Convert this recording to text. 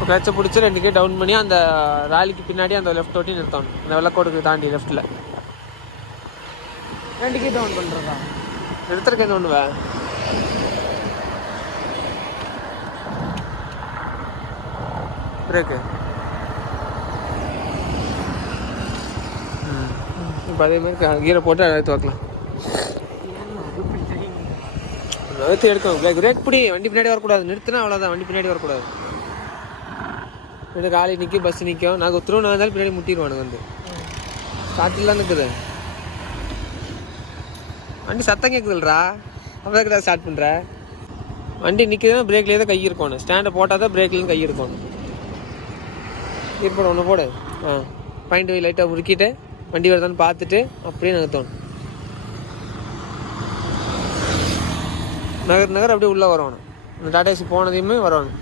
இப்போ கிளச்சை பிடிச்சி 2 கே டவுன் பண்ணி அந்த ராலிக்கு பின்னாடி அந்த லெஃப்ட் ஓட்டி நிறுத்தணும். அந்த வெள்ளக்கோடுக்கு தாண்டி லெஃப்ட்டில் 2 கே டவுன் பண்ணுறதா? நிறுத்துறதுக்கு என்ன பண்ணுவேன்? பிரேக்கு. இப்போ அதே மாதிரி கீரை போட்டு அழுத்து வைக்கலாம். அழுத்து எடுக்கணும். பிரேக் பிடி. வண்டி பின்னாடி வரக்கூடாது. நிறுத்தினா அவ்வளோதான். வண்டி பின்னாடி வரக்கூடாது. எனக்கு காலி நிற்கும், பஸ் நிற்கும். நாங்கள் திருவண்ணா இருந்தாலும் பின்னாடி முட்டிடுவானுங்க வந்து. ஸ்டார்டில் தான் நிற்குது வண்டி. சத்தம் கேட்குதுல்றா. அப்போ தான் ஸ்டார்ட் பண்ணுற. வண்டி நிற்குதுன்னா பிரேக்லேயே தான் கை இருக்கணும். ஸ்டாண்டை போட்டால் தான் பிரேக்லேயும் கை இருக்கணும். போட ஒன்று போடு. பாயிண்ட் போய் லைட்டாக முறுக்கிட்டு வண்டி வருதான்னு பார்த்துட்டு அப்படியே நகர்த்தணும். நகர் அப்படியே உள்ளே வரணும். அந்த டாடா ஏசி போனதையுமே வரணும்.